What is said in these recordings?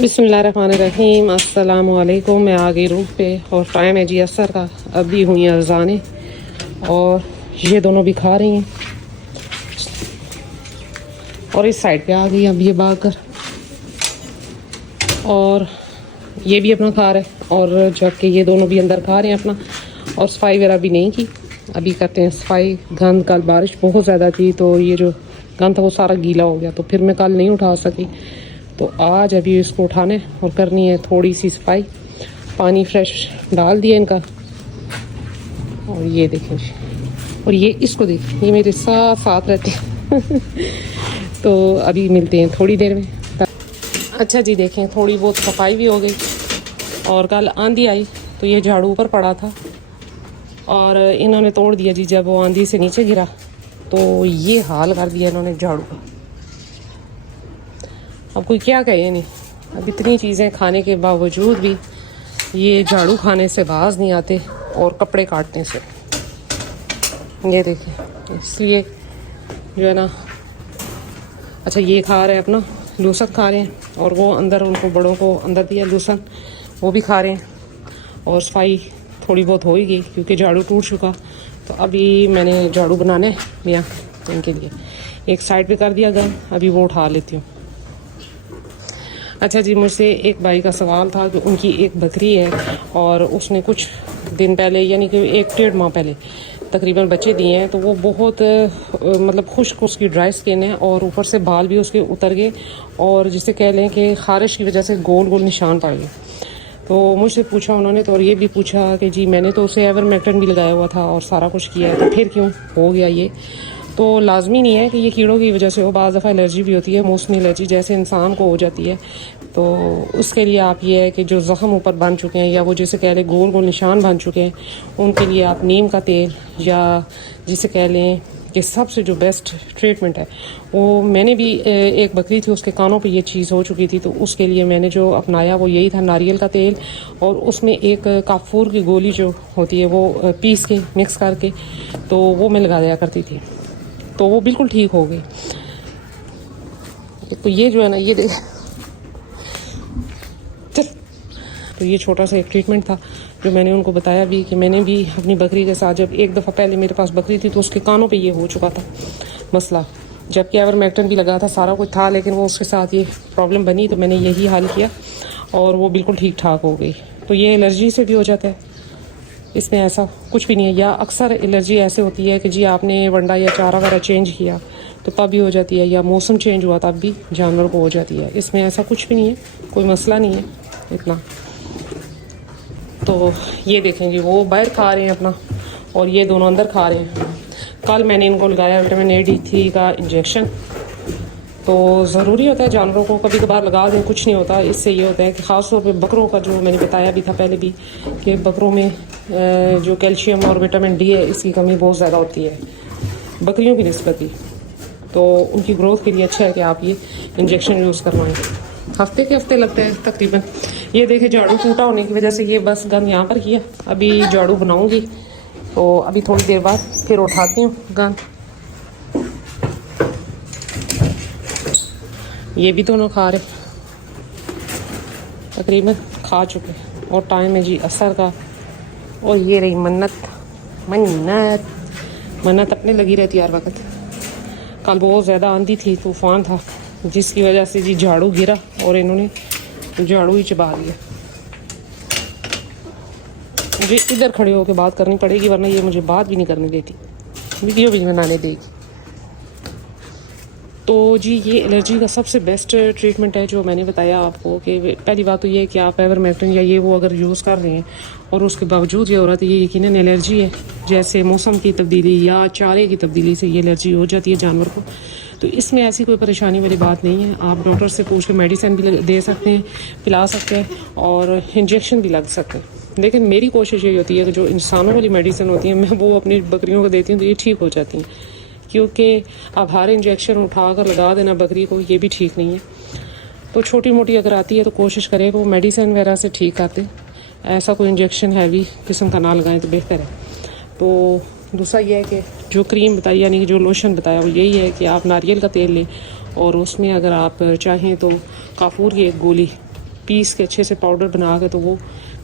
बिस्मिल्लाहिर्रहमानिर्रहीम। अस्सलामुअलैकुम। मैं आ गई रूफ पे और टाइम है जी असर का। अभी हुई हैं अज़ानें और ये दोनों भी खा रही हैं और इस साइड पे आ गई अब ये भाग कर और ये भी अपना खा रहे हैं और जबकि ये दोनों भी अंदर खा रहे हैं अपना। और सफाई वगैरह भी नहीं की, अभी करते हैं सफाई। गंद कल बारिश बहुत ज़्यादा थी तो ये जो गंद था वो सारा गीला हो गया, तो फिर मैं कल नहीं उठा सकी। तो आज अभी इसको उठाने और करनी है थोड़ी सी सफाई। पानी फ्रेश डाल दिया इनका और ये देखें जी, और ये इसको देखें, ये मेरे साथ साथ रहते हैं तो अभी मिलते हैं थोड़ी देर में। अच्छा जी, देखें थोड़ी बहुत सफाई भी हो गई और कल आंधी आई तो ये झाड़ू ऊपर पड़ा था और इन्होंने तोड़ दिया जी। जब वो आंधी से नीचे गिरा तो ये हाल कर दिया इन्होंने झाड़ू का। अब कोई क्या कहे नहीं, अब इतनी चीज़ें खाने के बावजूद भी ये झाड़ू खाने से बाज नहीं आते और कपड़े काटने से। ये देखिए, इसलिए जो है ना, अच्छा ये खा रहे हैं अपना लूसन खा रहे हैं और वो अंदर उनको बड़ों को अंदर दिया लूसन, वो भी खा रहे हैं। और सफाई थोड़ी बहुत हो ही गई क्योंकि झाड़ू टूट चुका। तो अभी मैंने झाड़ू बनाने लिया इनके लिए, एक साइड पे कर दिया गन, अभी वो उठा लेती हूँ। अच्छा जी, मुझसे एक भाई का सवाल था कि उनकी एक बकरी है और उसने कुछ दिन पहले यानी कि 1-1.5 माह पहले तकरीबन बच्चे दिए हैं। तो वो बहुत मतलब खुश्क उसकी ड्राई स्किन है और ऊपर से बाल भी उसके उतर गए और जिसे कह लें कि ख़ारिश की वजह से गोल गोल निशान पड़ गए। तो मुझसे पूछा उन्होंने तो, और ये भी पूछा कि जी मैंने तो उसे एवरमेक्टिन भी लगाया हुआ था और सारा कुछ किया है, तो फिर क्यों हो गया ये? तो लाजमी नहीं है कि ये कीड़ों की वजह से हो, बाज़ दफ़ा एलर्जी भी होती है, मौसमी एलर्जी जैसे इंसान को हो जाती है। तो उसके लिए आप ये है कि जो ज़ख़म ऊपर बन चुके हैं या वो जिसे कह लें गोल गोल निशान बन चुके हैं, उनके लिए आप नीम का तेल या जिसे कह लें कि सबसे जो बेस्ट ट्रीटमेंट है वो, मैंने भी एक बकरी थी उसके कानों पे ये चीज़ हो चुकी थी, तो उसके लिए मैंने जो अपनाया वो यही था, नारियल का तेल और उसमें एक काफूर की गोली जो होती है वो पीस के मिक्स करके तो वो मैं लगा दिया करती थी, तो वो बिल्कुल ठीक हो गई। तो ये जो है ना, ये देख चल, तो ये छोटा सा एक ट्रीटमेंट था जो मैंने उनको बताया भी कि मैंने भी अपनी बकरी के साथ, जब एक दफ़ा पहले मेरे पास बकरी थी तो उसके कानों पे ये हो चुका था मसला, जबकि एवरमेक्टिन भी लगा था, सारा कुछ था, लेकिन वो उसके साथ ये प्रॉब्लम बनी तो मैंने यही हाल किया और वो बिल्कुल ठीक ठाक हो गई। तो ये एलर्जी से भी हो जाता है, इसमें ऐसा कुछ भी नहीं है। या अक्सर एलर्जी ऐसे होती है कि जी आपने वंडा या चारा वगैरह चेंज किया तो तब भी हो जाती है, या मौसम चेंज हुआ तब भी जानवर को हो जाती है। इसमें ऐसा कुछ भी नहीं है, कोई मसला नहीं है इतना। तो ये देखें जी, वो बाहर खा रहे हैं अपना और ये दोनों अंदर खा रहे हैं। कल मैंने इनको लगाया विटामिन A-D3 का इंजेक्शन। तो ज़रूरी होता है जानवरों को कभी कभार लगा दें, कुछ नहीं होता। इससे ये होता है कि ख़ास तौर पे बकरों का, जो मैंने बताया भी था पहले भी कि बकरों में जो कैल्शियम और विटामिन D है इसकी कमी बहुत ज़्यादा होती है बकरियों की निस्बत ही। तो उनकी ग्रोथ के लिए अच्छा है कि आप ये इंजेक्शन यूज़ करवाएं। हफ्ते के हफ्ते लगते हैं तकरीबन। ये देखे झाड़ू टूटा होने की वजह से ये बस गंद यहाँ पर किया, अभी झाड़ू बनाऊंगी तो अभी थोड़ी देर बाद फिर उठाती हूँ गंद। ये भी दोनों खा रहे, तकरीबन खा चुके और टाइम है जी असर का। और ये रही मन्नत, मन्नत मन्नत अपने लगी रहती है हर वक्त। कल बहुत ज़्यादा आंधी थी, तूफ़ान था, जिसकी वजह से जी झाड़ू गिरा और इन्होंने झाड़ू ही चबा दिया। मुझे इधर खड़े होकर बात करनी पड़ेगी वरना ये मुझे बात भी नहीं करने देती, वीडियो भी बनाने देगी। तो जी ये एलर्जी का सबसे बेस्ट ट्रीटमेंट है जो मैंने बताया आपको कि पहली बात तो ये है कि आप एवरमेक्टिन या ये वो अगर यूज़ कर रहे हैं और उसके बावजूद ये हो रहा है तो ये यकीनन एलर्जी है। जैसे मौसम की तब्दीली या चारे की तब्दीली से ये एलर्जी हो जाती है जानवर को। तो इसमें ऐसी कोई परेशानी वाली बात नहीं है, आप डॉक्टर से पूछ के मेडिसिन भी दे सकते हैं, पिला सकते हैं और इंजेक्शन भी लग सकते हैं। लेकिन मेरी कोशिश ये होती है कि जो इंसानों वाली मेडिसिन होती है मैं वो अपनी बकरियों को देती हूँ तो ये ठीक हो जाती हैं, क्योंकि अब हर इंजेक्शन उठा कर लगा देना बकरी को ये भी ठीक नहीं है। तो छोटी मोटी अगर आती है तो कोशिश करें वो मेडिसिन वगैरह से ठीक करते, ऐसा कोई इंजेक्शन हैवी किस्म का ना लगाएं तो बेहतर है। तो दूसरा ये है कि जो क्रीम बताई यानी कि जो लोशन बताया वो यही है कि आप नारियल का तेल लें और उसमें अगर आप चाहें तो काफूर की एक गोली पीस के अच्छे से पाउडर बना के तो वो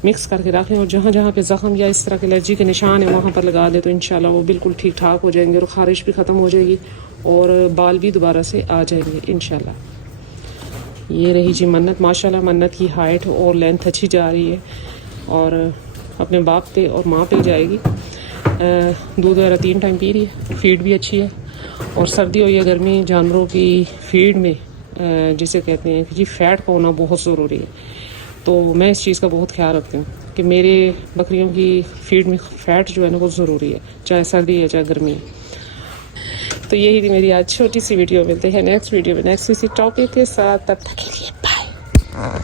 मिक्स करके रखें और जहाँ जहाँ पे ज़ख़म या इस तरह के एलर्जी के निशान है वहाँ पर लगा दें तो इंशाल्लाह वो बिल्कुल ठीक ठाक हो जाएंगे और ख़ारिश भी ख़त्म हो जाएगी और बाल भी दोबारा से आ जाएंगे इंशाल्लाह। ये रही जी मन्नत, माशाल्लाह मन्नत की हाइट और लेंथ अच्छी जा रही है और अपने बाप पे और माँ पे जाएगी। दूध वगैरह 3 टाइम पी रही है, फीड भी अच्छी है और सर्दी हो या गर्मी जानवरों की फीड में जिसे कहते हैं कि जी फ़ैट का होना बहुत ज़रूरी है। तो मैं इस चीज़ का बहुत ख्याल रखती हूँ कि मेरे बकरियों की फीड में फ़ैट जो है ना वो ज़रूरी है, चाहे सर्दी है चाहे गर्मी है। तो यही थी मेरी आज छोटी सी वीडियो। मिलते हैं नेक्स्ट वीडियो में नेक्स्ट किसी टॉपिक के साथ, तब तक के लिए बाय।